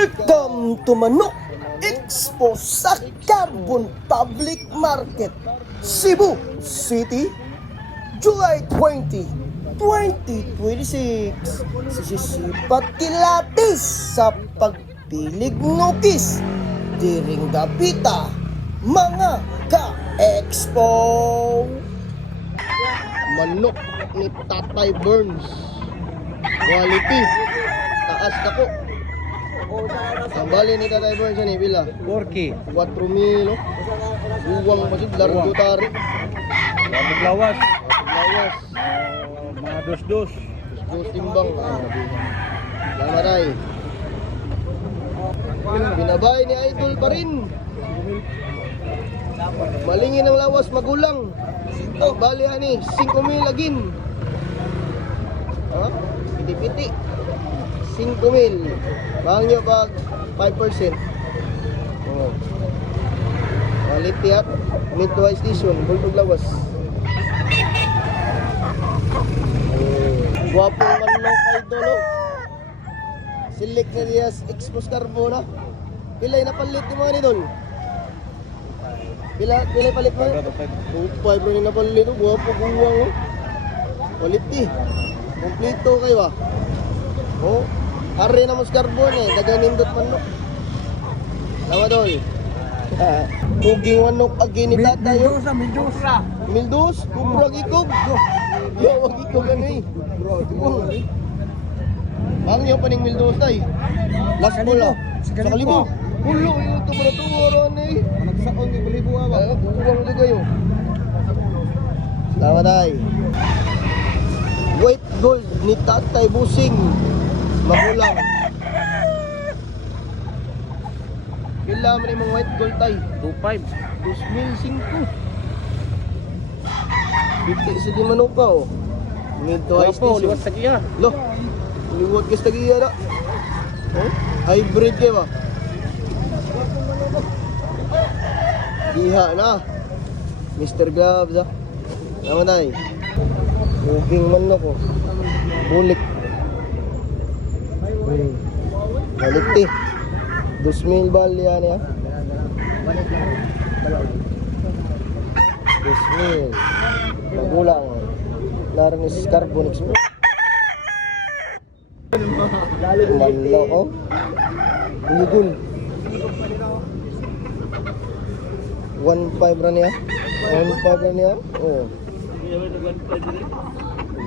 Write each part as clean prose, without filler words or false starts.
Welcome to Manok Expo sa Carbon Public Market, Cebu City, July 20, 2026. Sisisipat kilatis sa pagpilig nukis diring dapita mga ka-expo. Manok ni Tatay Burns, quality, taas dako. Ang bali ni Tatay Burns ni pila? 4K. 4,000, buwang masig largo tari. Labog lawas. Lawas, Mga dos-dos. dos timbang. Lamaray. Binabay ni Idol pa rin. Malingin ang lawas, magulang. Bali ani, 5,000 lagin. Ha? Piti-piti. 5,000. Bangyo pag 5%. Oh. Quality up. Mid-to-high station. Bultog lawas. Guwapong manok Idol. Oh. Select na diya Expos Carbona. Pilay na palit ni mga Idol. Pilay palit mo? 2.5 rin na palit. Guwapo guwang. Oh. Quality. Kompleto kayo ah. Oh. Hari na mos carbon eh, daganindot manok. Tama dol. Tuging manok agi ni tatay. Mendoza. Mildos, kubra gikog. Yo, wag gikog ano eh. Bang yo paning mildos tay. Last call ah. Sa kalibo. Pulo yo to para tuwaran eh. Nagsaon ni balibo ba? Kuwang di kayo. Tama tay. White gold ni Tatay Busing. Magulang. Kailangan mo na yung white gold tay. 2.5. 2,005. 50 sa di manok ka oh. Mid to high Wapo, station. liwat sa kiya. Lo, liwat ka sa giya na. Oh, hybrid ka ba? Diha na. Mr. Gloves ah. Tama tayo. Uging manok oh. Bulik. Quality. 2,000 bali yan ya. 2,000. Magulang. Larang is carbon expo. Manok oh. Ulugul. 1.5 ran ya. 1.5 ran ya. Oh.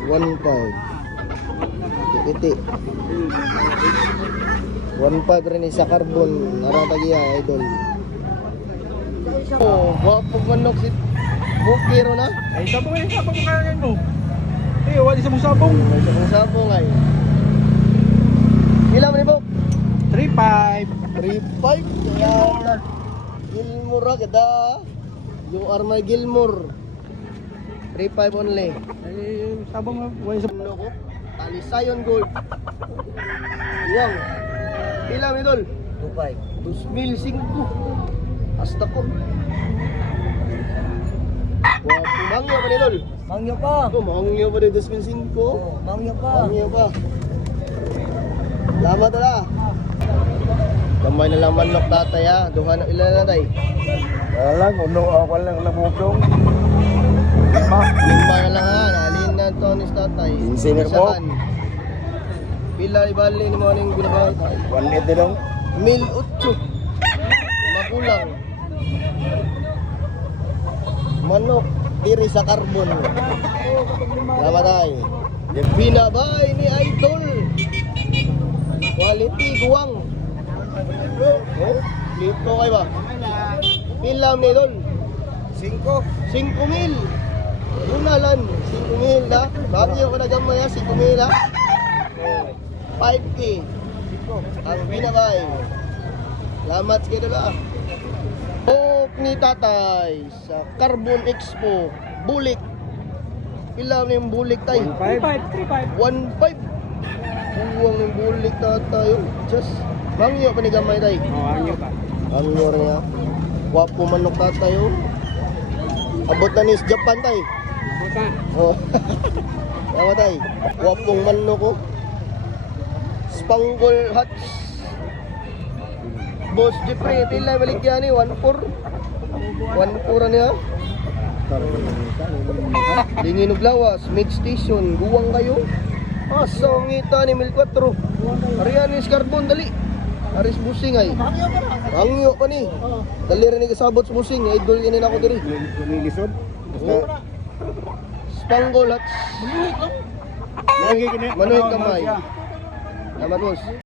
1.5. Iti. 1.5 rin sa carbon. Naratagi Idol. Oh, wapong manok si Bukiro na. Ay, sabong kakain mo. Eh, wali sa mong sabong. May sabong ay. Ilan mo ni Buk? 3.5. 3.5. Kaya Gilmore kada. Yung Armay Gilmore. 3.5 only. Ay, sabong wali sa Ano ko? Talisayon gold. Uwang. Ilan mo Idol? 2,005. Hasta ko. Mangyo pa ni Idol. Mangyo pa. Oh, mangyo pa ni 2,005. Oh, mangyo pa. Mangyo pa. Salamat na. Kamay na lang manok tatay ha. Duha na ilan na tay? Wala lang, ako lang nabugdong. Lima na lang ha. Nalin na to ni tatay. Insinig mo. Isahan. Pila ibali ni mo ning binabaw tay? 1.8 lang. 1,800. Magulang. Manok diri sa carbon. Salamat tay. Binabay ni Idol. Quality guwang. Oh, dito kayo ba? Pilam ni Idol? 5,000. Unalan, 5,000 na. Bagyo ko na gamay ha, 5,000 ha. 5K. Ang binabay. Salamat sa kayo na. Buk ni tatay sa Carbon Expo. Bulik. Pilam ni yung bulik tayo? 3.5. 1.5. Buwang yung bulik tatay. Just, bangyo pa ni gamay tayo. Oh, angyo pa. Bangyo rin ha. Wapo manok tatay oh. Abot na ni Japan tayo. Buta. Oh. Tama tayo. Wapong manok ko. Spangle Hutch. Boss Jeffrey, tila balik yan eh, 1-4. 1-4 niya. Lingin og lawas, mid station, guwang kayo. Asong ngita ni 1004. Ariyan ni Scarbon, dali. Aris busing ay. Hangyo pa ni. Dali rin ni kasabot sa busing, idol ini na ako diri. Nilisod. Oh. Spangle hats. Lagi kini. Manoy kamay. Salamat boss.